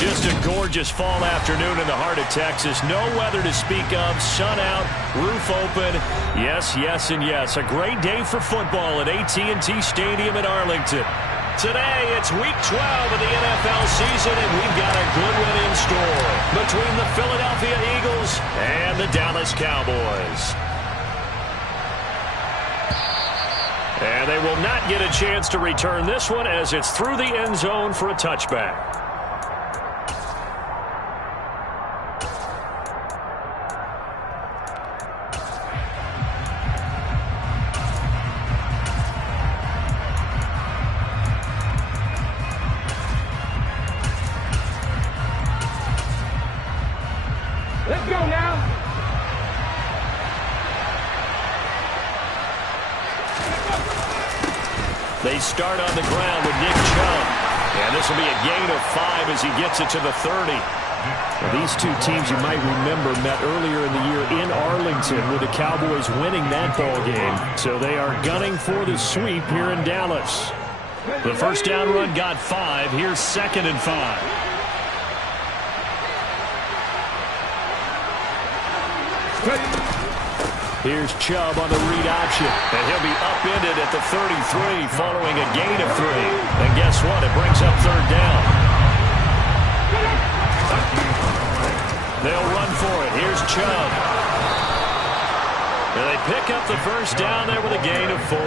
Just a gorgeous fall afternoon in the heart of Texas. No weather to speak of. Sun out, roof open. Yes, yes, and yes. A great day for football at AT&T Stadium in Arlington. Today, it's Week 12 of the NFL season, and we've got a good one in store between the Philadelphia Eagles and the Dallas Cowboys. And they will not get a chance to return this one as it's through the end zone for a touchback. Let's go now. They start on the ground with Nick Chubb. And this will be a gain of 5 as he gets it to the 30. Now, these two teams, you might remember, met earlier in the year in Arlington with the Cowboys winning that ball game. So they are gunning for the sweep here in Dallas. The first down run got 5. Here's 2nd and 5. Here's Chubb on the read option. And he'll be upended at the 33 following a gain of 3. And guess what? It brings up 3rd down. They'll run for it. Here's Chubb. And they pick up the first down there with a gain of 4.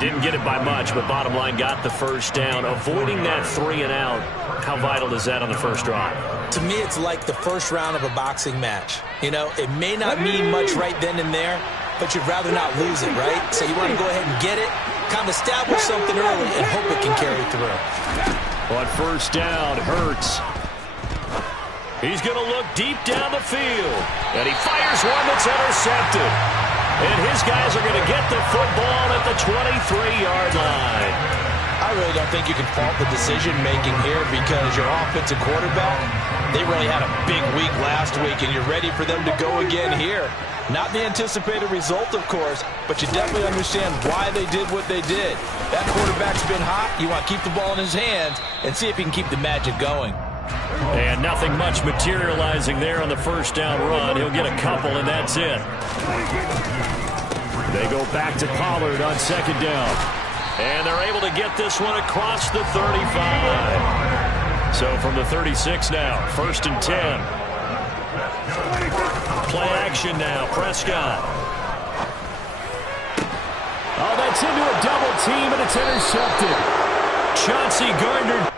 Didn't get it by much, but bottom line got the first down. Avoiding that 3 and out. How vital is that on the first drive? To me, it's like the first round of a boxing match. You know, it may not mean much right then and there, but you'd rather not lose it, right? So you want to go ahead and get it, kind of establish something early, and hope it can carry through. On first down, Hurts. He's going to look deep down the field, and he fires one that's intercepted. And his guys are going to get the football at the 23-yard line. I really don't think you can fault the decision-making here because your offensive quarterback, they really had a big week last week, and you're ready for them to go again here. Not the anticipated result, of course, but you definitely understand why they did what they did. That quarterback's been hot. You want to keep the ball in his hands and see if he can keep the magic going. And nothing much materializing there on the first down run. He'll get a couple, and that's it. They go back to Pollard on 2nd down. And they're able to get this one across the 35. So from the 36 now, 1st and 10. Play action now, Prescott. Oh, that's into a double team, and it's intercepted. Chauncey Gardner.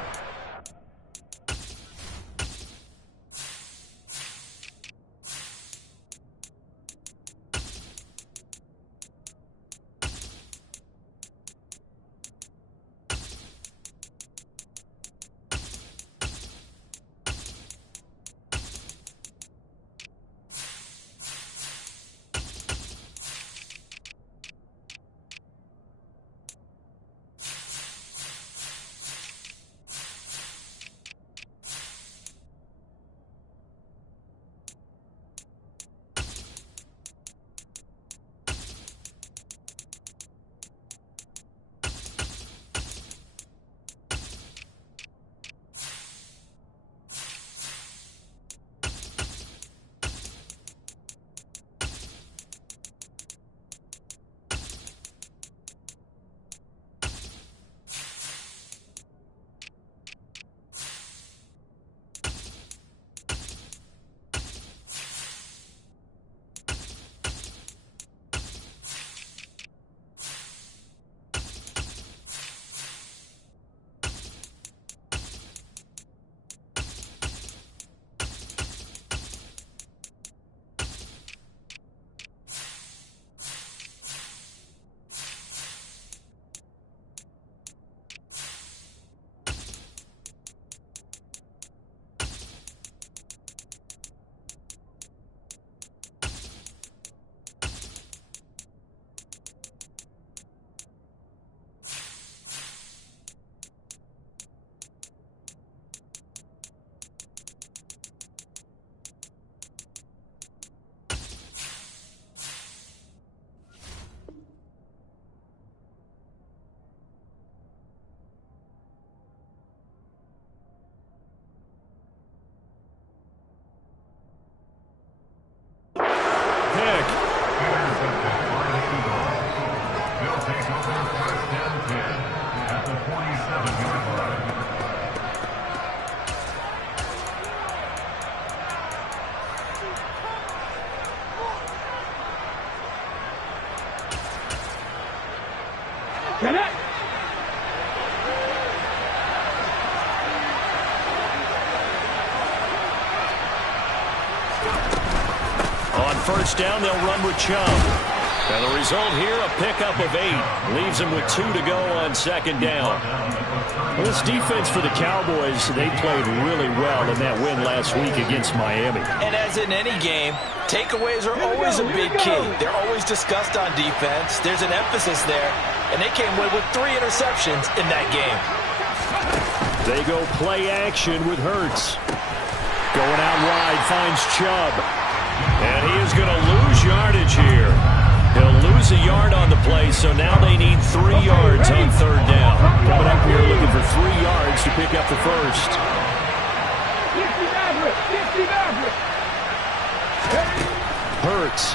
Connect. On first down, they'll run with Chubb. And the result here, a pickup of 8. Leaves them with 2 to go on second down. Well, this defense for the Cowboys, they played really well in that win last week against Miami. And as in any game, takeaways are always a big key. They're always discussed on defense. There's an emphasis there. And they came away with 3 interceptions in that game. They go play action with Hurts. Going out wide, finds Chubb. And he is going to lose yardage here. He'll lose a yard on the play, so now they need 3 yards on third down. Coming up here looking for 3 yards to pick up the first. Hurts.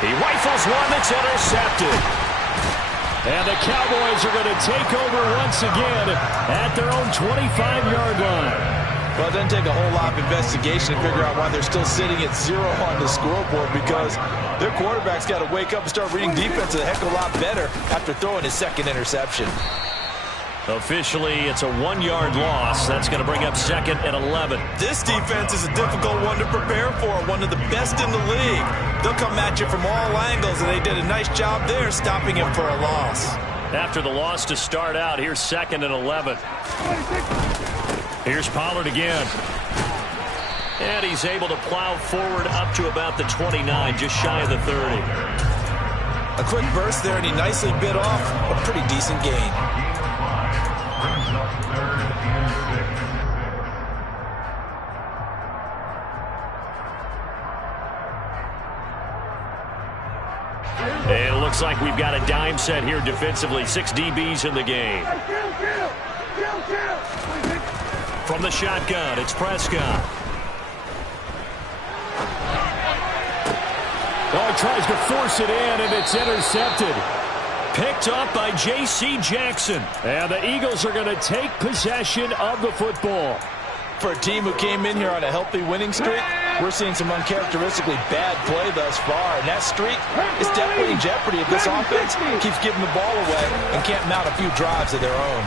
He rifles one that's intercepted. And the Cowboys are going to take over once again at their own 25-yard line. Well, it doesn't take a whole lot of investigation to figure out why they're still sitting at 0 on the scoreboard, because their quarterback's got to wake up and start reading defense a heck of a lot better after throwing his second interception. Officially, it's a 1-yard loss. That's going to bring up second and 11. This defense is a difficult one to prepare for, one of the best in the league. They'll come at you from all angles, and they did a nice job there stopping him for a loss. After the loss to start out, here's second and 11. Here's Pollard again. And he's able to plow forward up to about the 29, just shy of the 30. A quick burst there, and he nicely bit off a pretty decent gain. And it looks like we've got a dime set here defensively. 6 DBs in the game. From the shotgun, it's Prescott. Oh, tries to force it in, and it's intercepted. Picked up by J.C. Jackson. And the Eagles are going to take possession of the football. For a team who came in here on a healthy winning streak, we're seeing some uncharacteristically bad play thus far. And that streak is definitely in jeopardy if this offense keeps giving the ball away and can't mount a few drives of their own.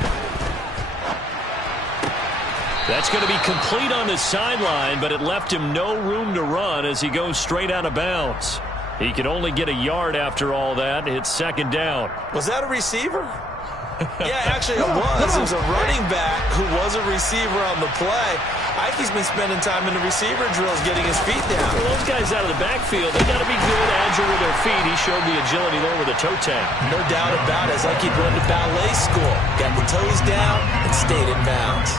That's going to be complete on the sideline, but it left him no room to run as he goes straight out of bounds. He could only get a yard after all that. It's second down. Was that a receiver? Yeah, actually it was. It was a running back who was a receiver on the play. Ikey's been spending time in the receiver drills getting his feet down. Well, those guys out of the backfield, they got to be good, agile with their feet. He showed the agility there with a toe tag. No doubt about it. It's like he'd run to ballet school. Got the toes down and stayed in bounds.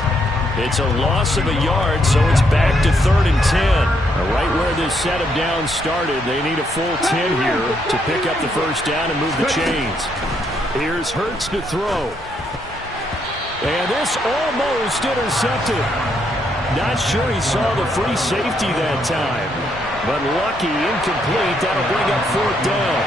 It's a loss of a yard, so it's back to 3rd and 10. Right where this set of downs started, they need a full 10 here to pick up the first down and move the chains. Here's Hurts to throw. And this almost intercepted. Not sure he saw the free safety that time. But lucky, incomplete. That'll bring up 4th down.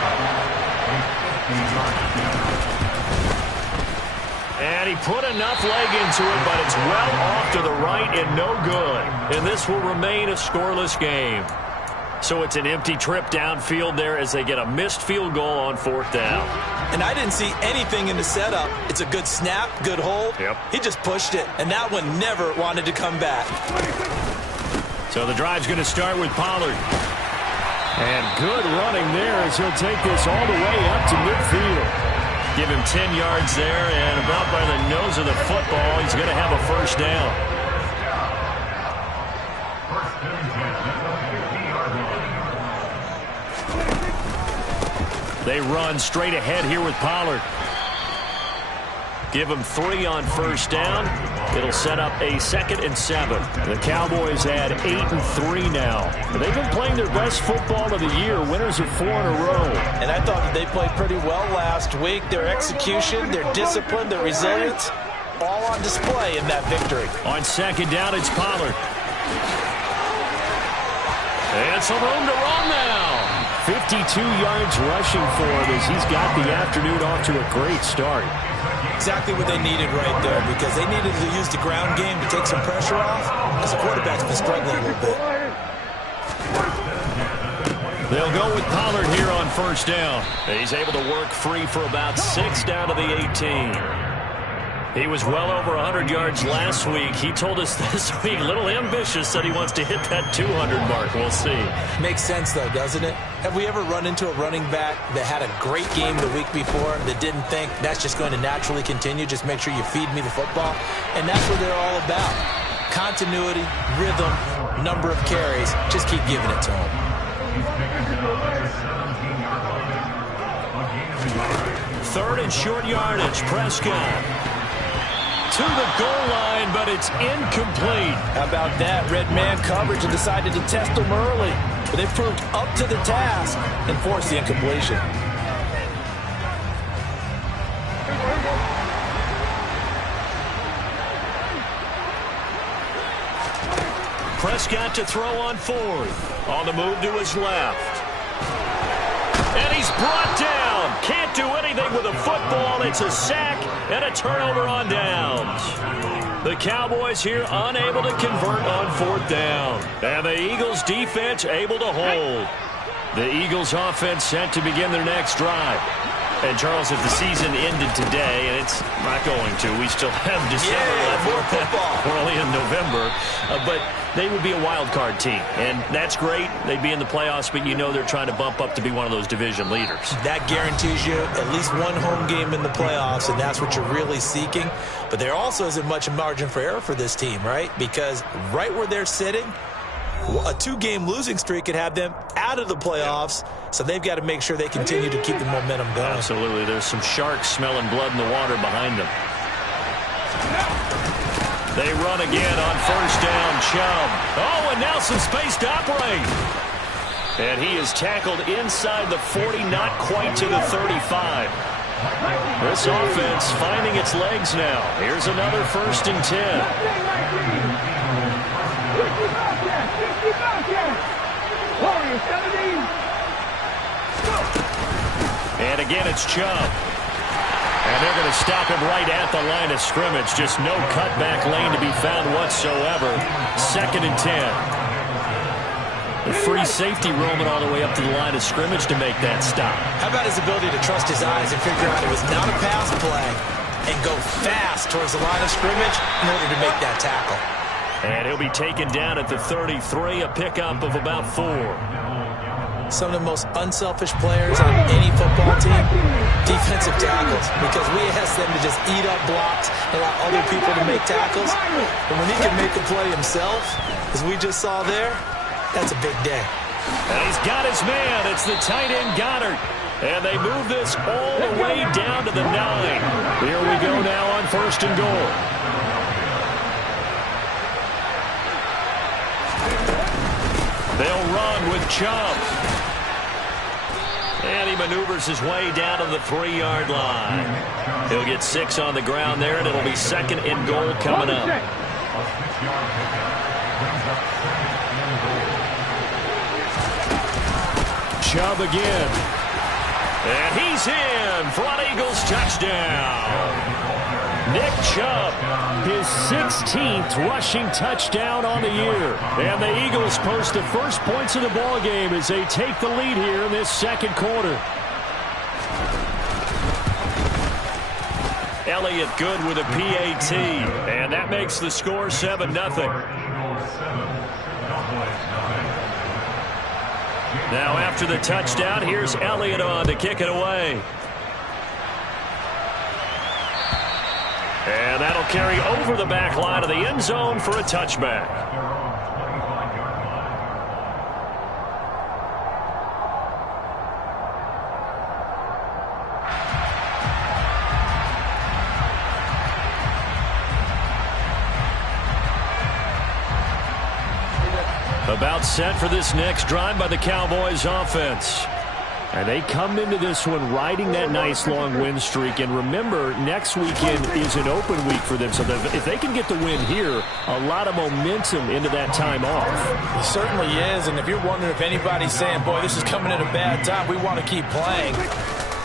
And he put enough leg into it, but it's well off to the right and no good. And this will remain a scoreless game. So it's an empty trip downfield there as they get a missed field goal on 4th down. And I didn't see anything in the setup. It's a good snap, good hold. Yep. He just pushed it, and that one never wanted to come back. So the drive's going to start with Pollard. And good running there as he'll take this all the way up to midfield. Give him 10 yards there, and about by the nose of the football, he's going to have a first down. They run straight ahead here with Pollard. Give him 3 on first down. It'll set up a 2nd and 7. The Cowboys add 8 and 3 now. They've been playing their best football of the year. Winners of 4 in a row. And I thought that they played pretty well last week. Their execution, their discipline, their resilience, all on display in that victory. On second down, it's Pollard. And some room to run now. 52 yards rushing for him as he's got the afternoon off to a great start. Exactly what they needed right there, because they needed to use the ground game to take some pressure off, because the quarterback's been struggling a little bit. They'll go with Pollard here on first down. He's able to work free for about 6 down to the 18. He was well over 100 yards last week. He told us this week, a little ambitious, said he wants to hit that 200 mark. We'll see. Makes sense, though, doesn't it? Have we ever run into a running back that had a great game the week before that didn't think that's just going to naturally continue? Just make sure you feed me the football. And that's what they're all about. Continuity, rhythm, number of carries. Just keep giving it to them. Third and short yardage. Prescott to the goal line, but it's incomplete. How about that? Red man coverage and decided to test them early. But they proved up to the task and forced the incompletion. Prescott to throw on fourth. On the move to his left. And he's brought down. Can't do anything with a football. It's a sack and a turnover on downs. The Cowboys here unable to convert on fourth down. And the Eagles defense able to hold. The Eagles offense set to begin their next drive. And, Charles, if the season ended today, and it's not going to, we still have December left. More football. We're only in November. But they would be a wild card team. And that's great. They'd be in the playoffs, but you know they're trying to bump up to be one of those division leaders. That guarantees you at least one home game in the playoffs, and that's what you're really seeking. But there also isn't much margin for error for this team, right? Because right where they're sitting, a 2-game losing streak could have them out of the playoffs, so they've got to make sure they continue to keep the momentum going. Absolutely. There's some sharks smelling blood in the water behind them. They run again on first down. Chubb. Oh, and now some space to operate. And he is tackled inside the 40, not quite to the 35. This offense finding its legs now. Here's another 1st and 10. And again, it's Chubb. And they're going to stop him right at the line of scrimmage. Just no cutback lane to be found whatsoever. 2nd and 10. The free safety roaming all the way up to the line of scrimmage to make that stop. How about his ability to trust his eyes and figure out it was not a pass play and go fast towards the line of scrimmage in order to make that tackle. And he'll be taken down at the 33, a pickup of about 4. Some of the most unselfish players on any football team, defensive tackles, because we ask them to just eat up blocks and allow other people to make tackles. And when he can make a play himself, as we just saw there, that's a big day. And he's got his man. It's the tight end Goddard. And they move this all the way down to the 9. Here we go now on 1st and goal. They'll run with Chubb. And he maneuvers his way down to the 3-yard line. He'll get 6 on the ground there, and it'll be 2nd and goal coming up. Chubb again. And he's in for an Eagles touchdown. Nick Chubb, his 16th rushing touchdown on the year. And the Eagles post the first points of the ball game as they take the lead here in this 2nd quarter. Elliott good with a PAT. And that makes the score 7-0. Now after the touchdown, here's Elliott on to kick it away. And that'll carry over the back line of the end zone for a touchback. About set for this next drive by the Cowboys offense. And they come into this one riding that nice long win streak. And remember, next weekend is an open week for them. So if they can get the win here, a lot of momentum into that time off. It certainly is. And if you're wondering if anybody's saying, boy, this is coming at a bad time, we want to keep playing,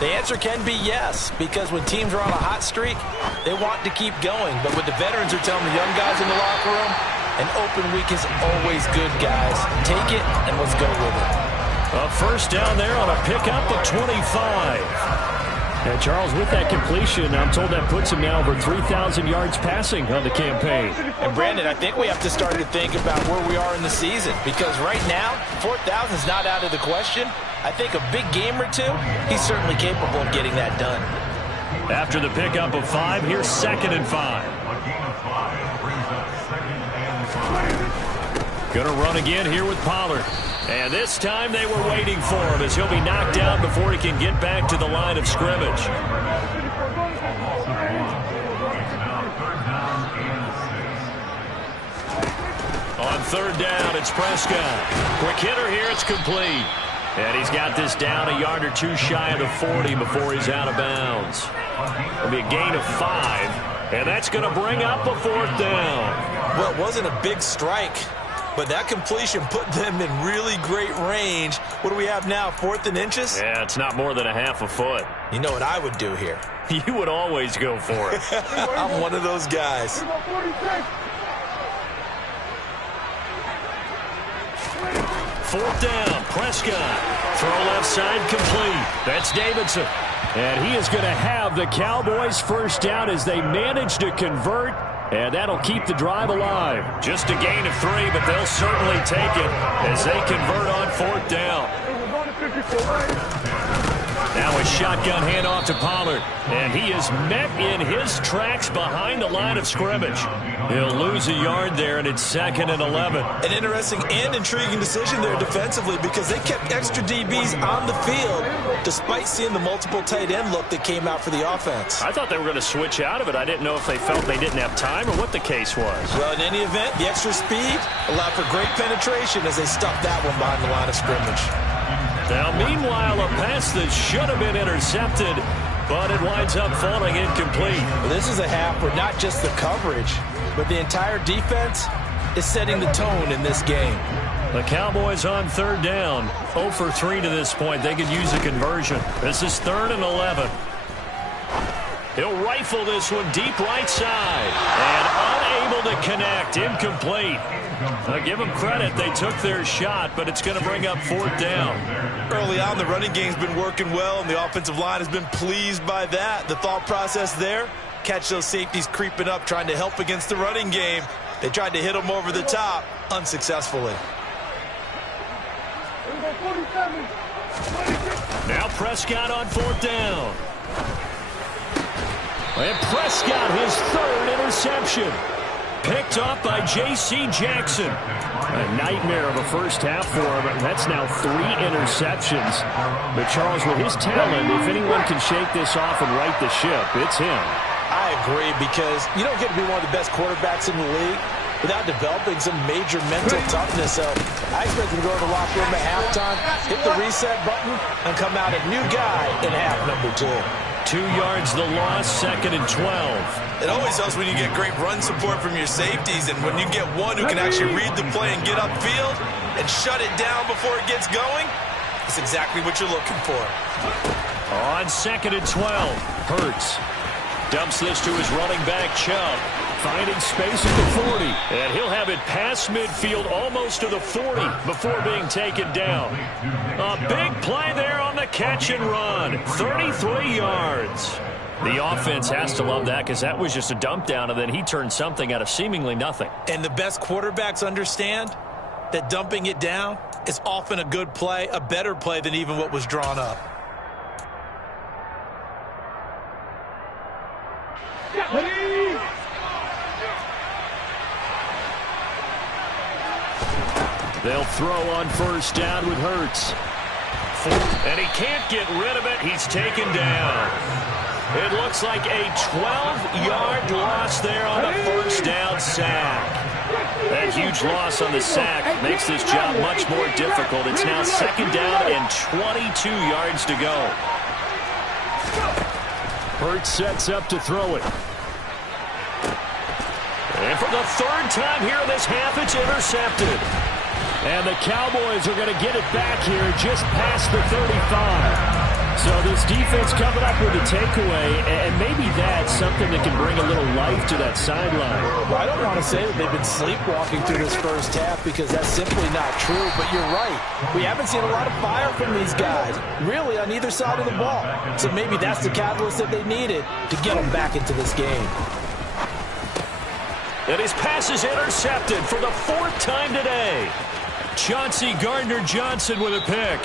the answer can be yes. Because when teams are on a hot streak, they want to keep going. But what the veterans are telling the young guys in the locker room, an open week is always good, guys. Take it and let's go with it. A first down there on a pickup of 25. And Charles, with that completion, I'm told that puts him now over 3,000 yards passing on the campaign. And Brandon, I think we have to start to think about where we are in the season, because right now, 4,000 is not out of the question. I think a big game or two, he's certainly capable of getting that done. After the pickup of 5, here's 2nd and 5. Going to run again here with Pollard. And this time they were waiting for him as he'll be knocked down before he can get back to the line of scrimmage. On 3rd down, it's Prescott. Quick hitter here, it's complete. And he's got this down a yard or 2 shy of the 40 before he's out of bounds. It'll be a gain of 5, and that's going to bring up a 4th down. Well, it wasn't a big strike, but that completion put them in really great range. What do we have now, 4th and inches? Yeah, it's not more than a half a foot. You know what I would do here? You would always go for it. I'm one of those guys. 4th down, Prescott. Throw left side complete. That's Davidson. And he is going to have the Cowboys' first down as they manage to convert. And that'll keep the drive alive. Just a gain of 3, but they'll certainly take it as they convert on 4th down. Now a shotgun handoff to Pollard. And he is met in his tracks behind the line of scrimmage. He'll lose a yard there, and it's 2nd and 11. An interesting and intriguing decision there defensively, because they kept extra DBs on the field despite seeing the multiple tight end look that came out for the offense. I thought they were going to switch out of it. I didn't know if they felt they didn't have time or what the case was. Well, in any event, the extra speed allowed for great penetration as they stuffed that one behind the line of scrimmage. Now, meanwhile, a pass that should have been intercepted, but it winds up falling incomplete. Well, this is a half where not just the coverage, but the entire defense is setting the tone in this game. The Cowboys on 3rd down. 0 for 3 to this point. They could use a conversion. This is 3rd and 11. He'll rifle this one deep right side. And unable to connect. Incomplete. I'll give them credit. They took their shot, but it's going to bring up 4th down. Early on, the running game's been working well, and the offensive line has been pleased by that. The thought process there, catch those safeties creeping up, trying to help against the running game. They tried to hit them over the top, unsuccessfully. Now Prescott on 4th down. And Prescott, his 3rd interception. Picked off by J.C. Jackson. A nightmare of a first half for him. That's now 3 interceptions. But Charles, with his talent, if anyone can shake this off and right the ship, it's him. I agree, because you don't get to be one of the best quarterbacks in the league without developing some major mental toughness. So I expect him to go to the locker room at halftime, hit the reset button, and come out a new guy in half number 2. 2 yards the loss, 2nd and 12. It always helps when you get great run support from your safeties, and when you get one who can actually read the play and get upfield and shut it down before it gets going, it's exactly what you're looking for. On 2nd and 12, Hurts dumps this to his running back, Chubb. Finding space at the 40. And he'll have it past midfield almost to the 40 before being taken down. A big play there on the catch and run. 33 yards. The offense has to love that, because that was just a dump down, and then he turned something out of seemingly nothing. And the best quarterbacks understand that dumping it down is often a good play, a better play than even what was drawn up. They'll throw on 1st down with Hurts. And he can't get rid of it. He's taken down. It looks like a 12-yard loss there on the 1st down sack. That huge loss on the sack makes this job much more difficult. It's now 2nd down and 22 yards to go. Hurts sets up to throw it. And for the 3rd time here in this half, it's intercepted. And the Cowboys are going to get it back here just past the 35. So this defense coming up with a takeaway, and maybe that's something that can bring a little life to that sideline. Well, I don't want to say that they've been sleepwalking through this first half because that's simply not true, but you're right. We haven't seen a lot of fire from these guys, really, on either side of the ball. So maybe that's the catalyst that they needed to get them back into this game. And his pass is intercepted for the 4th time today. Chauncey Gardner-Johnson with a pick.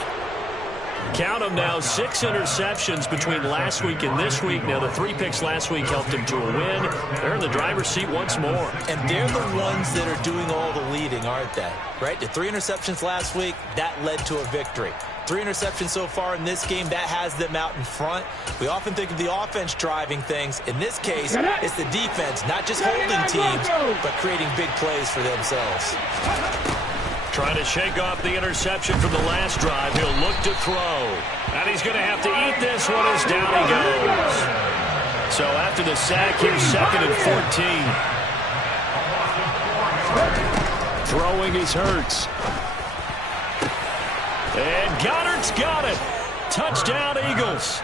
Count them now, 6 interceptions between last week and this week. Now, the 3 picks last week helped him to a win. They're in the driver's seat once more. And they're the ones that are doing all the leading, aren't they? Right? The 3 interceptions last week, that led to a victory. 3 interceptions so far in this game, that has them out in front. We often think of the offense driving things. In this case, it's the defense, not just holding teams, but creating big plays for themselves. Trying to shake off the interception from the last drive. He'll look to throw. And he's going to have to eat this one as down he goes. So after the sack, here's 2nd and 14. Throwing is Hurts. And Goddard's got it. Touchdown, Eagles.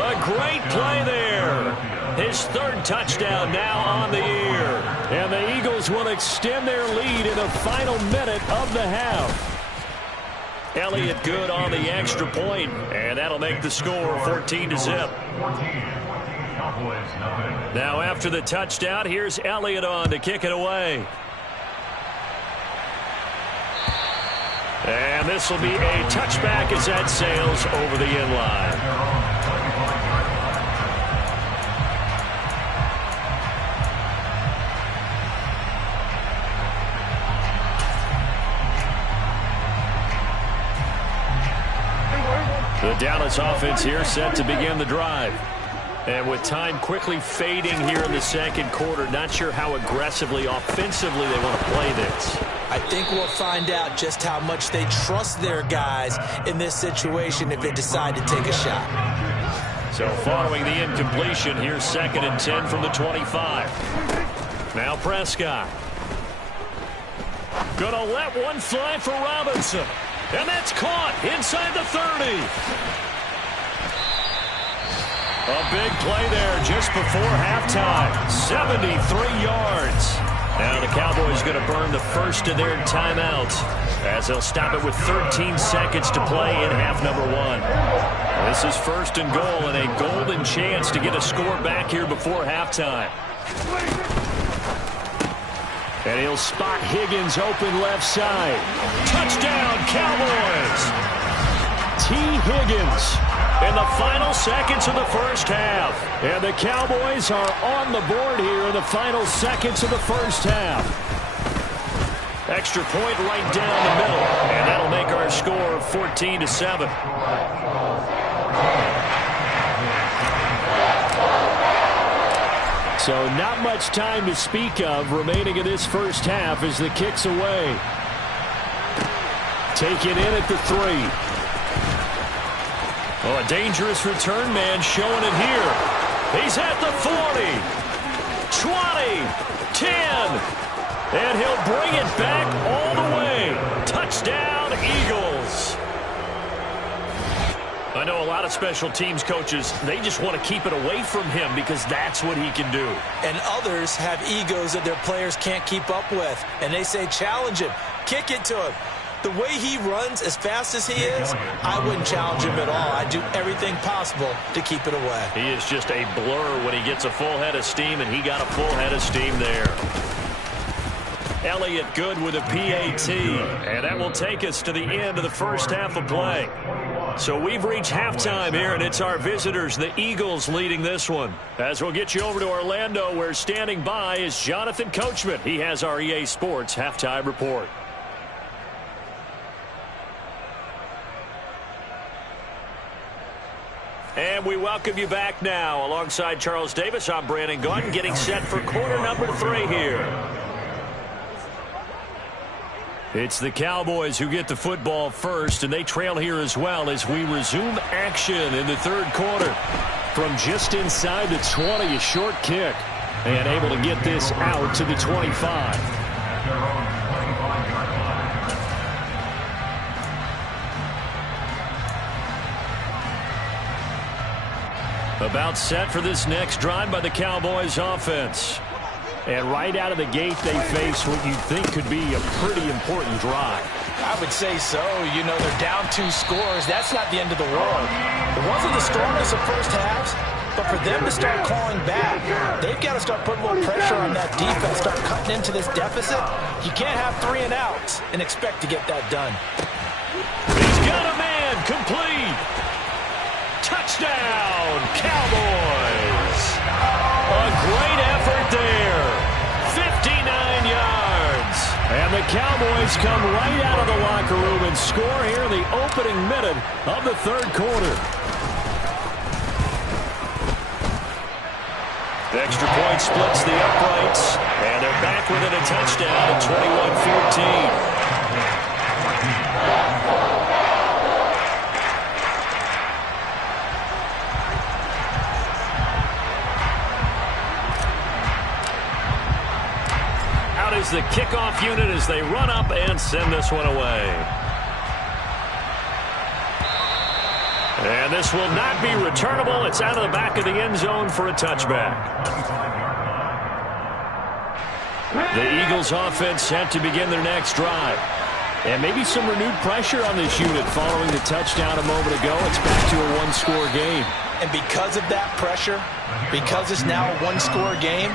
A great play there. His 3rd touchdown now on the year. And the Eagles will extend their lead in the final minute of the half. Elliott good on the extra point, and that'll make the score 14-0. Now after the touchdown, here's Elliott on to kick it away. And this will be a touchback as that sails over the end line. The Dallas offense here set to begin the drive. And with time quickly fading here in the 2nd quarter, not sure how aggressively, offensively they want to play this. I think we'll find out just how much they trust their guys in this situation if they decide to take a shot. So following the incompletion, here's 2nd and 10 from the 25. Now Prescott. Gonna let one fly for Robinson. And that's caught inside the 30. A big play there just before halftime. 73 yards. Now the Cowboys going to burn the first of their timeouts as they'll stop it with 13 seconds to play in half number 1. This is 1st and goal and a golden chance to get a score back here before halftime. And he'll spot Higgins open left side. Touchdown, Cowboys! T. Higgins in the final seconds of the first half. And the Cowboys are on the board here in the final seconds of the first half. Extra point right down the middle. And that'll make our score 14-7. So not much time to speak of remaining in this first half as the kick's away. Taken in at the 3. Oh, a dangerous return man showing it here. He's at the 40, 20, 10, and he'll bring it back all the way. Touchdown, Eagles. I know a lot of special teams coaches, they just want to keep it away from him because that's what he can do. And others have egos that their players can't keep up with. And they say, challenge him, kick it to him. The way he runs as fast as he is, I wouldn't challenge him at all. I'd do everything possible to keep it away. He is just a blur when he gets a full head of steam, and he got a full head of steam there. Elliott good with a PAT, and that will take us to the end of the first half of play. So we've reached halftime here, and it's our visitors, the Eagles, leading this one. As we'll get you over to Orlando, where standing by is Jonathan Coachman. He has our EA Sports halftime report. And we welcome you back now. Alongside Charles Davis, I'm Brandon Gaudin, getting set for quarter number 3 here. It's the Cowboys who get the football first, and they trail here as well as we resume action in the 3rd quarter. From just inside the 20, a short kick, and able to get this out to the 25. About set for this next drive by the Cowboys offense. And right out of the gate, they face what you'd think could be a pretty important drive. I would say so. You know, they're down 2 scores. That's not the end of the world. It wasn't the strongest of first halves, but for them to start clawing back, they've got to start putting more pressure on that defense, start cutting into this deficit. You can't have 3 and outs and expect to get that done. He's got a man, complete. Touchdown, Cowboys. A great effort there. 59 yards. And the Cowboys come right out of the locker room and score here in the opening minute of the third quarter. The extra point splits the uprights, and they're back within a touchdown at 21-14. Out is the kickoff unit as they run up and send this one away. And this will not be returnable. It's out of the back of the end zone for a touchback. The Eagles offense set to begin their next drive. And maybe some renewed pressure on this unit following the touchdown a moment ago. It's back to a 1-score game. And because of that pressure, because it's now a 1-score game,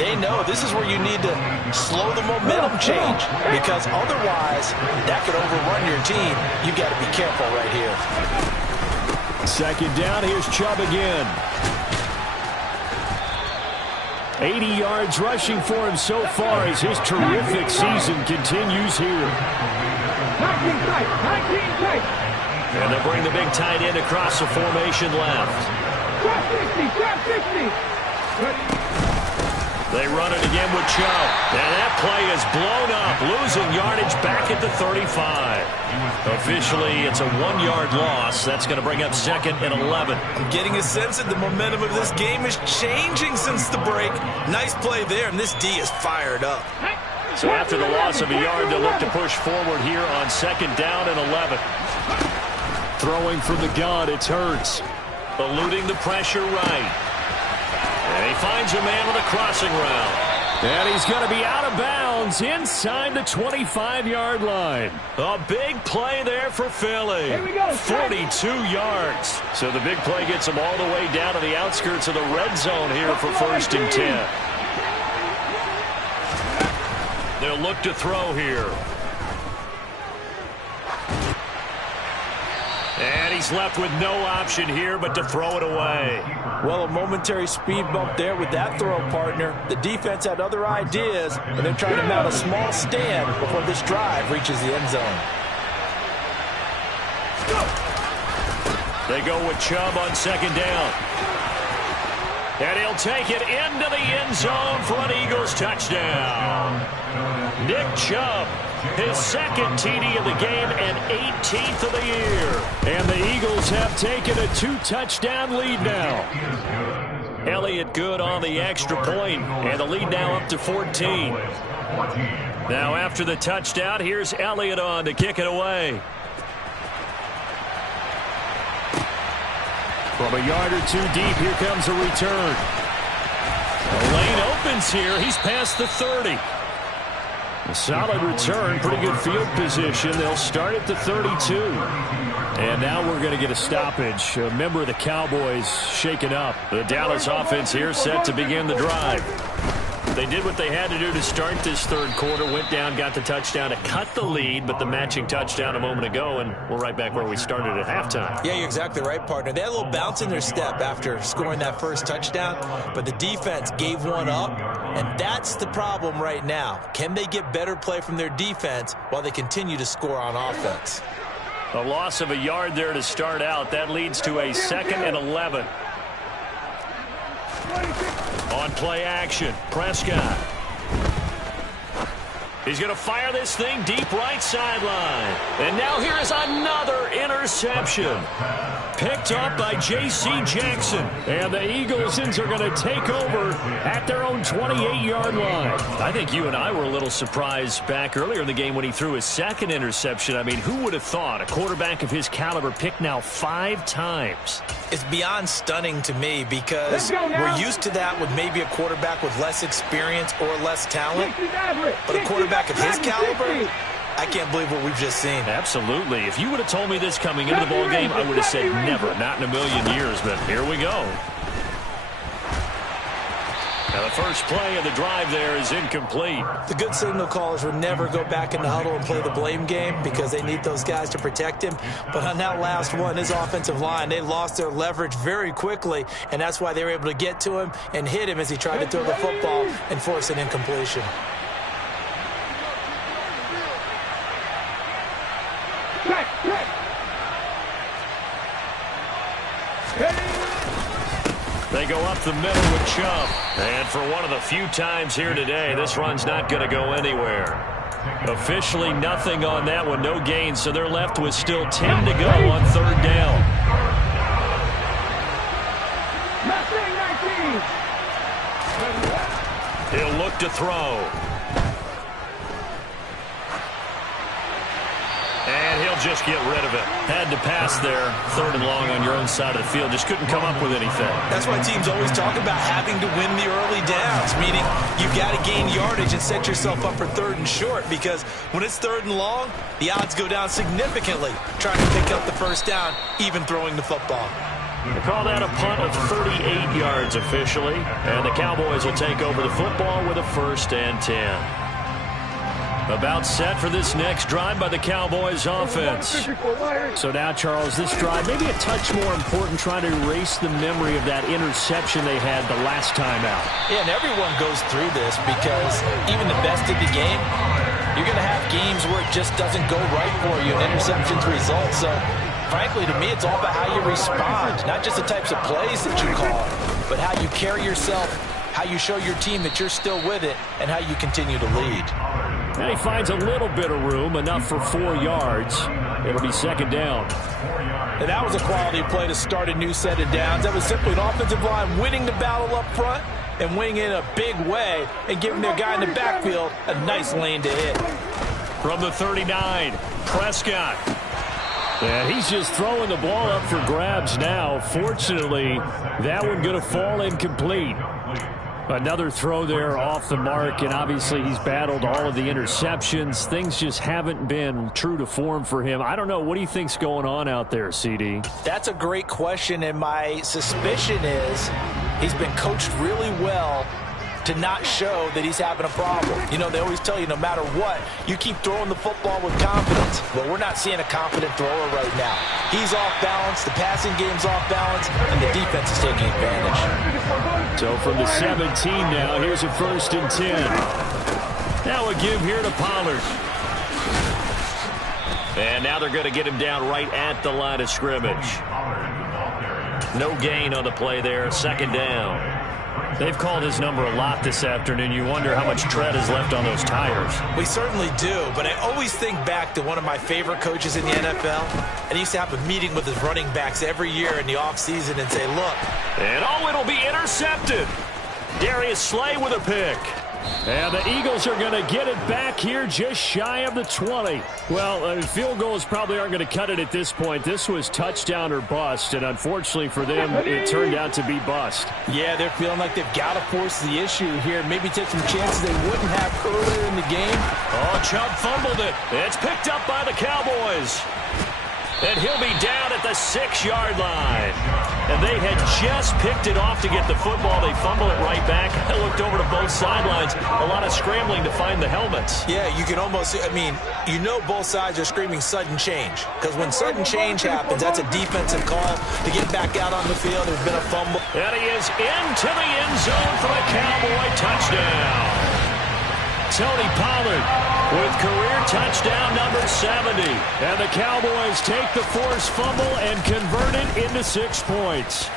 they know this is where you need to slow the momentum change, because otherwise that could overrun your team. You've got to be careful right here. Second down, here's Chubb again. 80 yards rushing for him so far as his terrific season continues here. 19 tight, 19 tight. And they'll bring the big tight end across the formation left. Trap 60, trap 60. They run it again with Chubb. And that play is blown up, losing yardage back at the 35. Officially, it's a 1-yard loss. That's going to bring up second and 11. I'm getting a sense that the momentum of this game is changing since the break. Nice play there, and this D is fired up. So after the loss of a yard, they'll look to push forward here on second down and 11. Throwing from the gun, it's Hurts. Eluding the pressure right. And he finds a man with a crossing route. And he's going to be out of bounds inside the 25-yard line. A big play there for Philly. 42 yards. So the big play gets them all the way down to the outskirts of the red zone here for 1st and 10. They'll look to throw here. And he's left with no option here but to throw it away. Well, a momentary speed bump there with that throw, partner. The defense had other ideas, and they're trying to mount a small stand before this drive reaches the end zone. They go with Chubb on second down. And he'll take it into the end zone for an Eagles touchdown. Nick Chubb, his second TD of the game and 18th of the year. And the Eagles have taken a 2-touchdown lead now. Elliott good on the extra point, and the lead now up to 14. Now after the touchdown, here's Elliott on to kick it away. From a yard or two deep, here comes a return. The lane opens here. He's past the 30. A solid return, pretty good field position. They'll start at the 32. And now we're going to get a stoppage. A member of the Cowboys shaken up. The Dallas offense here set to begin the drive. They did what they had to do to start this third quarter. Went down, got the touchdown to cut the lead, but the matching touchdown a moment ago, and we're right back where we started at halftime. Yeah, you're exactly right, partner. They had a little bounce in their step after scoring that first touchdown, but the defense gave one up, and that's the problem right now. Can they get better play from their defense while they continue to score on offense? A loss of a yard there to start out. That leads to a 2nd and 11. On play action, Prescott. He's going to fire this thing deep right sideline. And now here is another interception. Picked up by J.C. Jackson. And the Eaglesons are going to take over at their own 28-yard line. I think you and I were a little surprised back earlier in the game when he threw his second interception. I mean, who would have thought a quarterback of his caliber picked now 5 times? It's beyond stunning to me because we're used to that with maybe a quarterback with less experience or less talent. But a quarterback of his caliber, I can't believe what we've just seen. Absolutely. If you would have told me this coming into the ball game, I would have said never, not in a million years. But here we go. Now the first play of the drive there is incomplete. The good signal callers would never go back in the huddle and play the blame game because they need those guys to protect him. But on that last one, his offensive line, they lost their leverage very quickly, and that's why they were able to get to him and hit him as he tried to throw the football and force an incompletion. They go up the middle with Chubb. And for one of the few times here today, this run's not going to go anywhere. Officially nothing on that one, no gain, so they're left with still 10 to go on 3rd down. He'll look to throw. And he'll just get rid of it. Had to pass there, 3rd and long on your own side of the field. Just couldn't come up with anything. That's why teams always talk about having to win the early downs, meaning you've got to gain yardage and set yourself up for 3rd and short, because when it's 3rd and long, the odds go down significantly trying to pick up the first down, even throwing the football. They call that a punt of 38 yards officially, and the Cowboys will take over the football with a 1st and 10. About set for this next drive by the Cowboys offense. So now, Charles, this drive maybe a touch more important, trying to erase the memory of that interception they had the last time out. Yeah, and everyone goes through this because even the best of the game, you're going to have games where it just doesn't go right for you, and interceptions result. So, frankly, to me, it's all about how you respond, not just the types of plays that you call, but how you carry yourself, how you show your team that you're still with it, and how you continue to lead. And he finds a little bit of room, enough for 4 yards. It'll be 2nd down. And that was a quality play to start a new set of downs. That was simply an offensive line winning the battle up front and winning in a big way and giving their guy in the backfield a nice lane to hit. From the 39, Prescott. And he's just throwing the ball up for grabs now. Fortunately, that one going to fall incomplete. Another throw there off the mark, and obviously he's battled all of the interceptions. Things just haven't been true to form for him. I don't know. What do you think's going on out there, CD? That's a great question, and my suspicion is he's been coached really well to not show that he's having a problem. You know, they always tell you no matter what, you keep throwing the football with confidence. Well, we're not seeing a confident thrower right now. He's off balance, the passing game's off balance, and the defense is taking advantage. So from the 17 now, here's a 1st and 10. Now a give here to Pollard. And now they're going to get him down right at the line of scrimmage. No gain on the play there, 2nd down. They've called his number a lot this afternoon. You wonder how much tread is left on those tires. We certainly do, but I always think back to one of my favorite coaches in the NFL, and he used to have a meeting with his running backs every year in the offseason and say, look. And it'll be intercepted. Darius Slay with a pick. And the Eagles are going to get it back here just shy of the 20. Well, field goals probably aren't going to cut it at this point. This was touchdown or bust, and unfortunately for them, it turned out to be bust. Yeah, they're feeling like they've got to force the issue here. Maybe take some chances they wouldn't have earlier in the game. Oh, Chubb fumbled it. It's picked up by the Cowboys. And he'll be down at the 6-yard line. And they had just picked it off to get the football. They fumble it right back. I looked over to both sidelines. A lot of scrambling to find the helmets. Yeah, you can almost, you know both sides are screaming sudden change. Because when sudden change happens, that's a defensive call to get back out on the field. There's been a fumble. And he is into the end zone for a Cowboy touchdown. Tony Pollard with career touchdown number 70. And the Cowboys take the forced fumble and convert it into 6 points.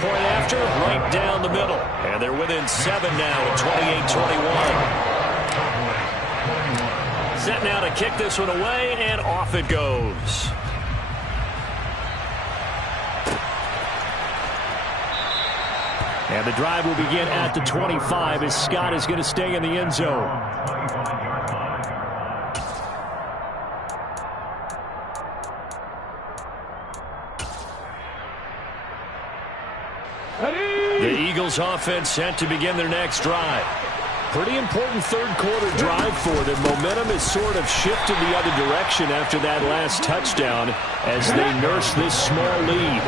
Point after, right down the middle. And they're within 7 now at 28-21. set now to kick this one away, and off it goes. And the drive will begin at the 25 as Scott is going to stay in the end zone. The Eagles offense set to begin their next drive. Pretty important third quarter drive for them. Momentum has sort of shifted the other direction after that last touchdown as they nurse this small lead.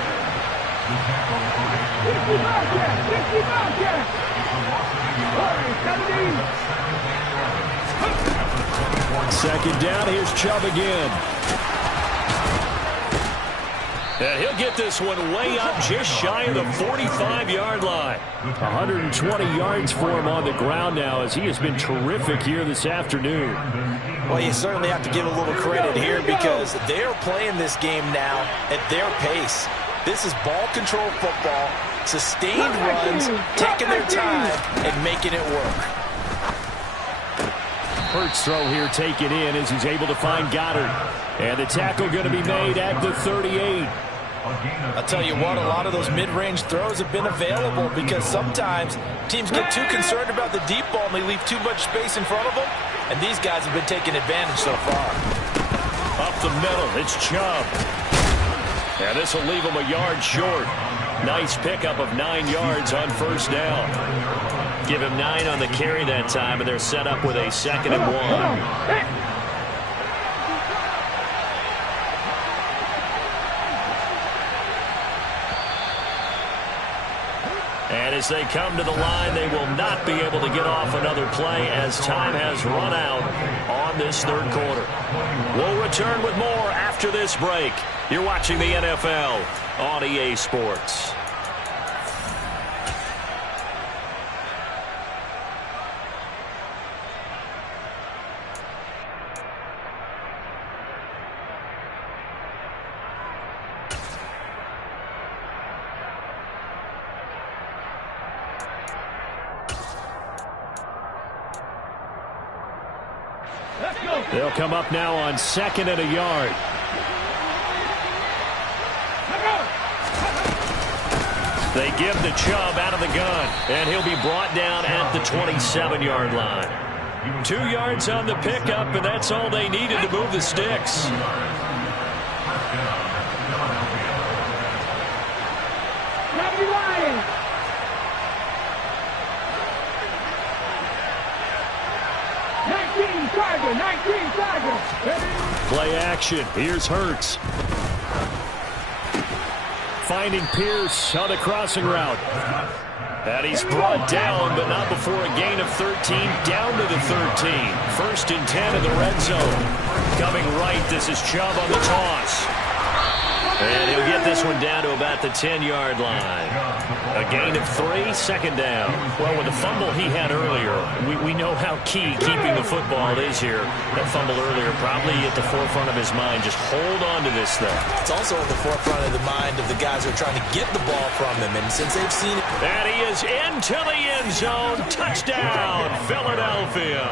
Second down, here's Chubb again. And he'll get this one way up just shy of the 45-yard line. 120 yards for him on the ground now as he has been terrific here this afternoon. Well, you certainly have to give a little credit here because they're playing this game now at their pace. This is ball control football, sustained runs, taking their time, and making it work. Hurts throw here taken in as he's able to find Goddard. And the tackle going to be made at the 38. I'll tell you what, a lot of those mid-range throws have been available because sometimes teams get too concerned about the deep ball and they leave too much space in front of them. And these guys have been taking advantage so far. Up the middle, it's Chubb. And this will leave him a yard short. Nice pickup of 9 yards on first down. Give him 9 on the carry that time, and they're set up with a 2nd and 1. And as they come to the line, they will not be able to get off another play as time has run out on this third quarter. We'll return with more after this break. You're watching the NFL on EA Sports. They'll come up now on 2nd and a yard. They give the Chubb out of the gun, and he'll be brought down at the 27-yard line. 2 yards on the pickup, and that's all they needed to move the sticks. Play action. Here's Hurts. Finding Pierce on the crossing route. And he's brought down, but not before a gain of 13, down to the 13. 1st and 10 in the red zone. Coming right, this is Chubb on the toss. And he'll get this one down to about the 10-yard line. A gain of 3, 2nd down. Well, with the fumble he had earlier, we know how key keeping the football is here. That fumble earlier probably at the forefront of his mind. Just hold on to this thing. It's also at the forefront of the mind of the guys who are trying to get the ball from him. And since they've seen it. And he is into the end zone. Touchdown, Philadelphia.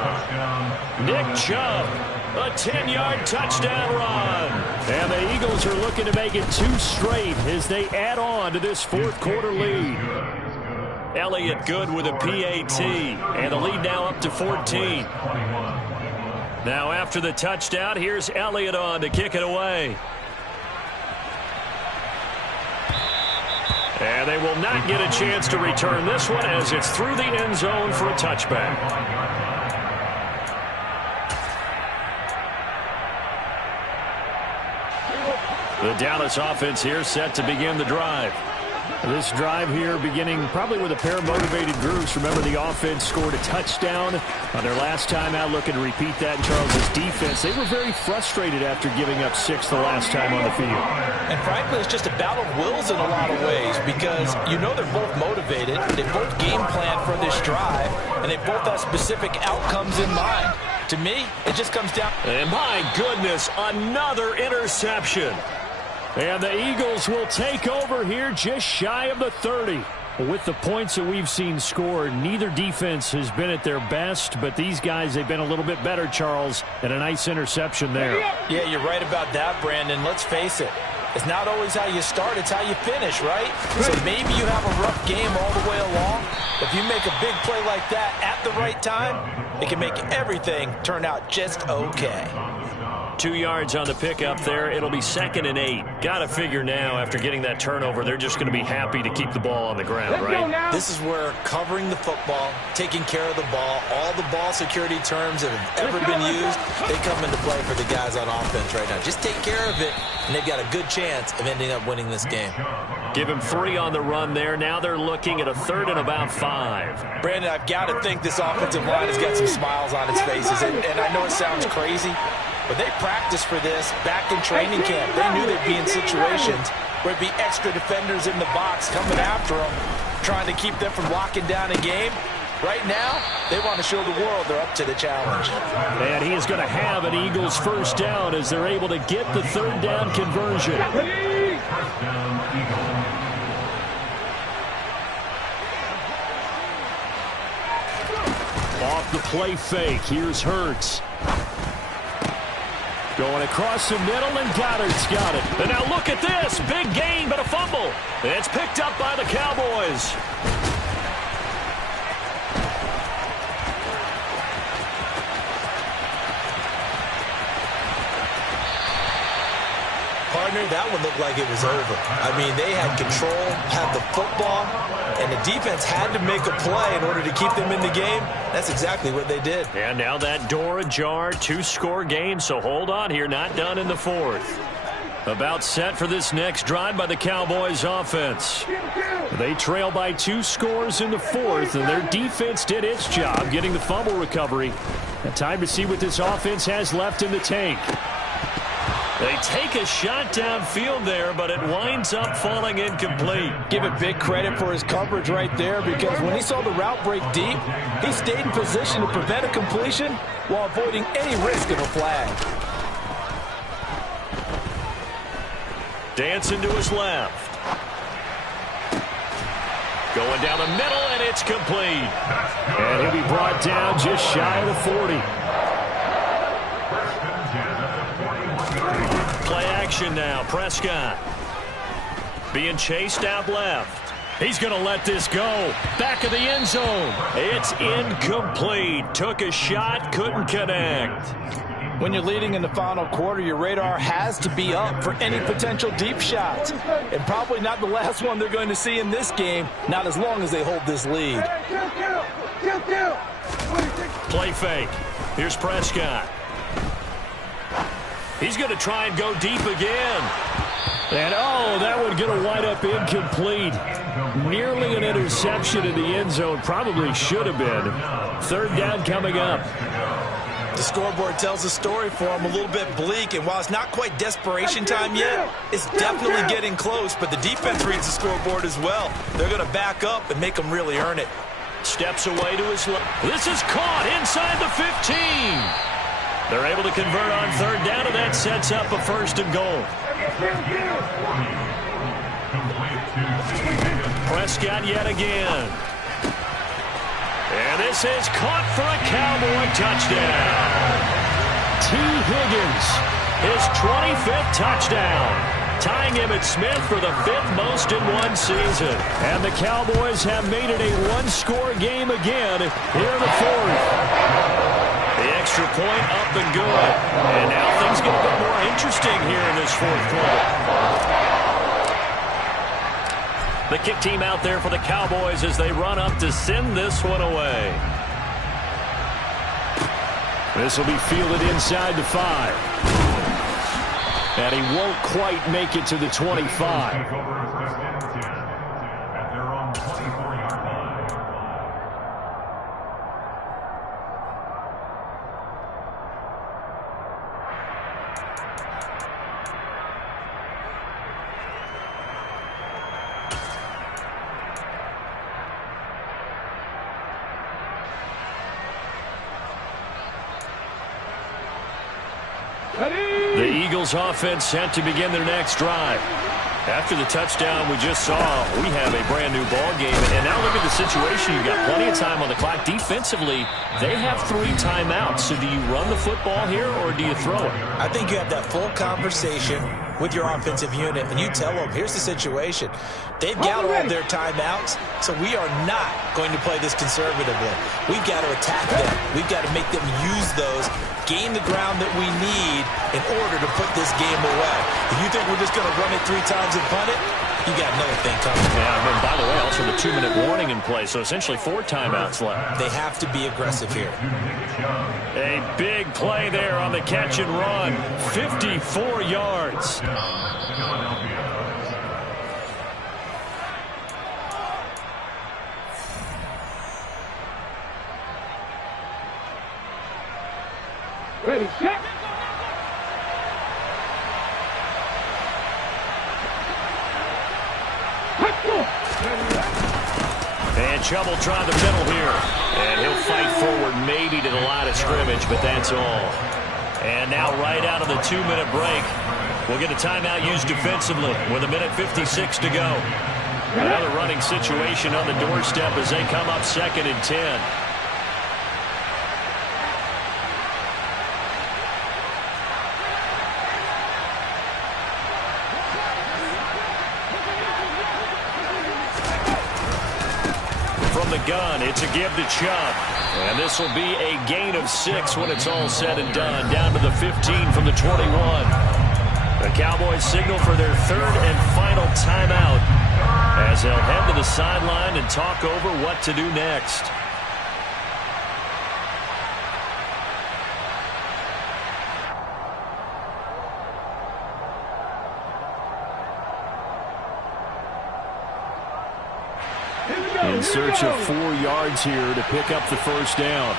Nick Chubb. A 10-yard touchdown run. And the Eagles are looking to make it 2 straight as they add on to this 4th quarter lead. Elliott good with a PAT. And the lead now up to 14. Now after the touchdown, here's Elliott on to kick it away. And they will not get a chance to return this one as it's through the end zone for a touchback. The Dallas offense here set to begin the drive. This drive here beginning probably with a pair of motivated groups. Remember, the offense scored a touchdown on their last time out, looking to repeat that in Charles's defense. They were very frustrated after giving up 6 the last time on the field. And frankly, it's just a battle of wills in a lot of ways because you know they're both motivated. They both game plan for this drive, and they both have specific outcomes in mind. To me, it just comes down. And my goodness, another interception. And the Eagles will take over here just shy of the 30. With the points that we've seen scored, neither defense has been at their best, but these guys, they've been a little bit better, Charles, and a nice interception there. Yeah, you're right about that, Brandon. Let's face it. It's not always how you start, it's how you finish, right? So maybe you have a rough game all the way along. If you make a big play like that at the right time, it can make everything turn out just okay. 2 yards on the pickup there. It'll be 2nd and 8. Got to figure now, after getting that turnover, they're just going to be happy to keep the ball on the ground, right? This is where covering the football, taking care of the ball, all the ball security terms that have ever been used, they come into play for the guys on offense right now. Just take care of it, and they've got a good chance of ending up winning this game. Give him 3 on the run there. Now they're looking at a 3rd and about 5. Brandon, I've got to think this offensive line has got some smiles on its faces, and I know it sounds crazy, but they practiced for this back in training camp. They knew they'd be in situations where it'd be extra defenders in the box coming after them, trying to keep them from locking down a game. Right now, they want to show the world they're up to the challenge. And he is going to have an Eagles first down as they're able to get the 3rd down conversion. Off the play fake. Here's Hurts. Going across the middle, and Goddard's got it. And now look at this. Big gain, but a fumble. It's picked up by the Cowboys. Partner, that one looked like it was over. I mean, they had control, had the football, and the defense had to make a play in order to keep them in the game. That's exactly what they did. And now that door ajar, 2-score game, so hold on here, not done in the 4th. About set for this next drive by the Cowboys offense. They trail by 2 scores in the 4th, and their defense did its job getting the fumble recovery. And time to see what this offense has left in the tank. They take a shot downfield there, but it winds up falling incomplete. Give it big credit for his coverage right there, because when he saw the route break deep, he stayed in position to prevent a completion while avoiding any risk of a flag. Dancing to his left. Going down the middle, and it's complete. And he'll be brought down just shy of the 40. Play action now. Prescott being chased out left. He's going to let this go. Back of the end zone. It's incomplete. Took a shot, couldn't connect. When you're leading in the final quarter, your radar has to be up for any potential deep shots. And probably not the last one they're going to see in this game, not as long as they hold this lead. Play fake. Here's Prescott. He's going to try and go deep again. And, oh, that would get a wind up incomplete. Nearly an interception in the end zone. Probably should have been. 3rd down coming up. The scoreboard tells a story for him, a little bit bleak, and while it's not quite desperation time yet, it's definitely getting close, but the defense reads the scoreboard as well. They're going to back up and make them really earn it. Steps away to his left. This is caught inside the 15. They're able to convert on 3rd down, and that sets up a 1st and goal. Prescott yet again. And this is caught for a Cowboy touchdown. T. Higgins, his 25th touchdown, tying Emmitt Smith for the 5th most in one season. And the Cowboys have made it a 1-score game again here in the 4th. The extra point up and good. And now things get a bit more interesting here in this 4th quarter. The kick team out there for the Cowboys as they run up to send this one away. This will be fielded inside the 5. And he won't quite make it to the 25. The Eagles offense set to begin their next drive. After the touchdown we just saw, we have a brand new ball game. And now look at the situation. You've got plenty of time on the clock. Defensively, they have 3 timeouts. So do you run the football here or do you throw it? I think you have that full conversation with your offensive unit, and you tell them, here's the situation. They've got all their timeouts, so we are not going to play this conservatively. We've got to attack them. We've got to make them use those, gain the ground that we need in order to put this game away. If you think we're just going to run it 3 times and punt it, you got another thing coming. Yeah, and by the way, also the 2-minute warning in play, so essentially 4 timeouts left. They have to be aggressive here. A big play there on the catch and run. 54 yards. Ready, set. And trouble trying the middle here. And he'll fight forward maybe to the line of scrimmage, but that's all. And now right out of the 2-minute break, we'll get a timeout used defensively with 1:56 to go. Another running situation on the doorstep as they come up 2nd and 10. From the gun, it's a give to Chubb. And this will be a gain of 6 when it's all said and done. Down to the 15 from the 21. The Cowboys signal for their 3rd and final timeout as they'll head to the sideline and talk over what to do next. In search of 4 yards here to pick up the first down.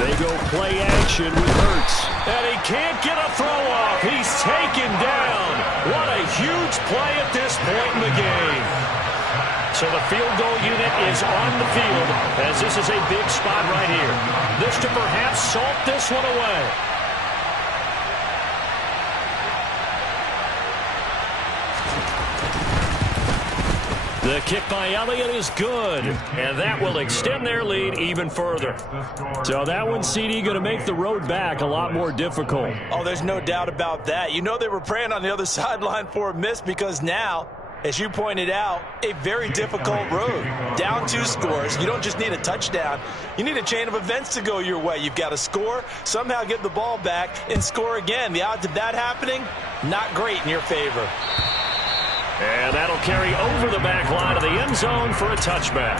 They go play action with Hurts. And he can't get a throw off. He's taken down. What a huge play at this point in the game. So the field goal unit is on the field as this is a big spot right here. This to perhaps salt this one away. The kick by Elliott is good, and that will extend their lead even further. So that one, CD, going to make the road back a lot more difficult. Oh, there's no doubt about that. You know they were praying on the other sideline for a miss because now, as you pointed out, a very difficult road. Down 2 scores. You don't just need a touchdown. You need a chain of events to go your way. You've got to score, somehow get the ball back, and score again. The odds of that happening, not great in your favor. And that'll carry over the back line of the end zone for a touchback.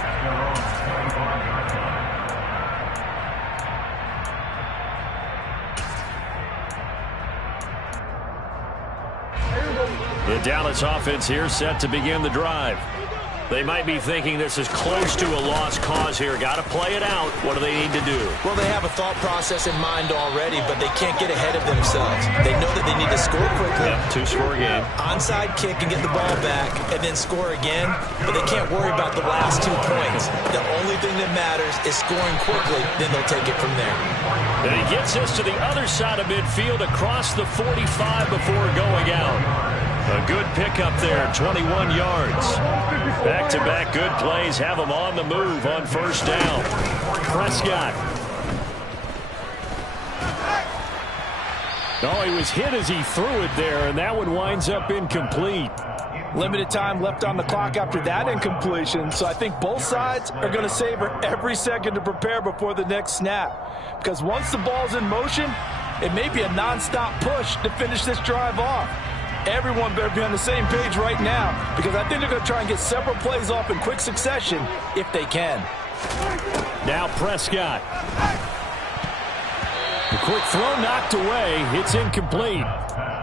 The Dallas offense here set to begin the drive. They might be thinking this is close to a lost cause here. Got to play it out. What do they need to do? Well, they have a thought process in mind already, but they can't get ahead of themselves. They know that they need to score quickly. Yep, 2-score game. Onside kick and get the ball back and then score again, but they can't worry about the last 2 points. The only thing that matters is scoring quickly, then they'll take it from there. And he gets us to the other side of midfield across the 45 before going out. A good pickup there, 21 yards. Back-to-back good plays have him on the move on first down. Prescott. Oh, he was hit as he threw it there, and that one winds up incomplete. Limited time left on the clock after that incompletion, so I think both sides are going to savor every second to prepare before the next snap. Because once the ball's in motion, it may be a nonstop push to finish this drive off. Everyone better be on the same page right now because I think they're going to try and get several plays off in quick succession if they can. Now Prescott. The quick throw knocked away. It's incomplete.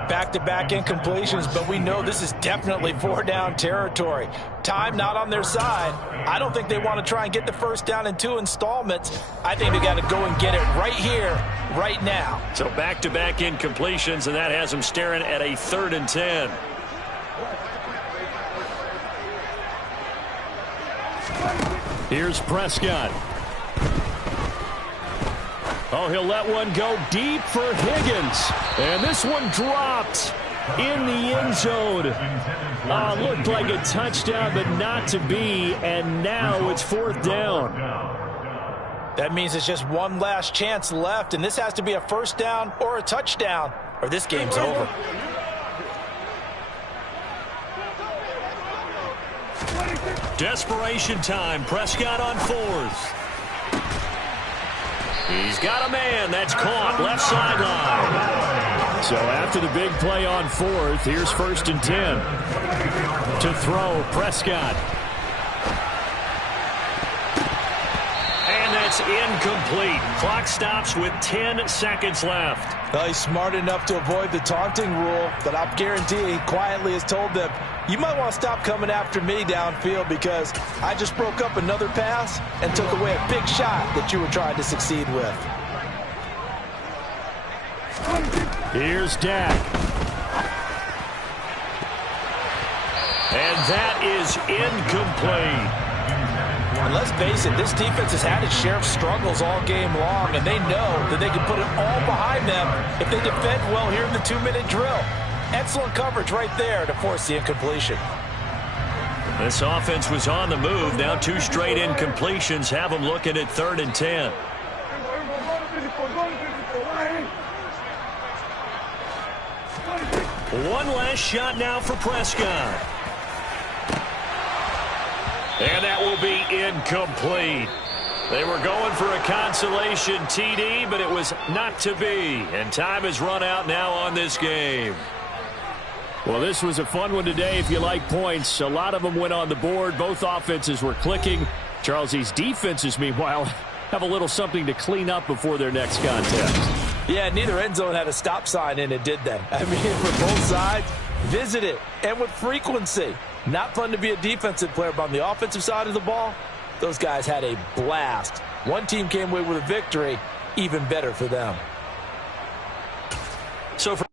Back-to-back incompletions, but we know this is definitely 4-down territory. Time not on their side. I don't think they want to try and get the first down in 2 installments. I think they got to go and get it right here, right now. So back-to-back incompletions, and that has them staring at a 3rd and 10. Here's Prescott. Oh, he'll let one go deep for Higgins. And this one dropped in the end zone. Looked like a touchdown, but not to be. And now it's 4th down. That means it's just one last chance left, and this has to be a first down or a touchdown, or this game's over. Desperation time. Prescott on 4th. He's got a man. That's caught left sideline. So after the big play on 4th, here's 1st and 10. To throw, Prescott. And that's incomplete. Clock stops with 10 seconds left. Well, he's smart enough to avoid the taunting rule, but I guarantee he quietly has told them, you might want to stop coming after me downfield because I just broke up another pass and took away a big shot that you were trying to succeed with. Here's Dak. And that is incomplete. And let's face it, this defense has had its share of struggles all game long, and they know that they can put it all behind them if they defend well here in the 2-minute drill. Excellent coverage right there to force the incompletion. This offense was on the move. Now 2 straight incompletions have them looking at 3rd and 10. One last shot now for Prescott. And that will be incomplete. They were going for a consolation TD, but it was not to be. And time has run out now on this game. Well, this was a fun one today if you like points. A lot of them went on the board. Both offenses were clicking. Charles, these defenses, meanwhile, have a little something to clean up before their next contest. Yeah, neither end zone had a stop sign in it, did they? I mean, for both sides, visit it, and with frequency. Not fun to be a defensive player, but on the offensive side of the ball, those guys had a blast. One team came away with a victory, even better for them. So for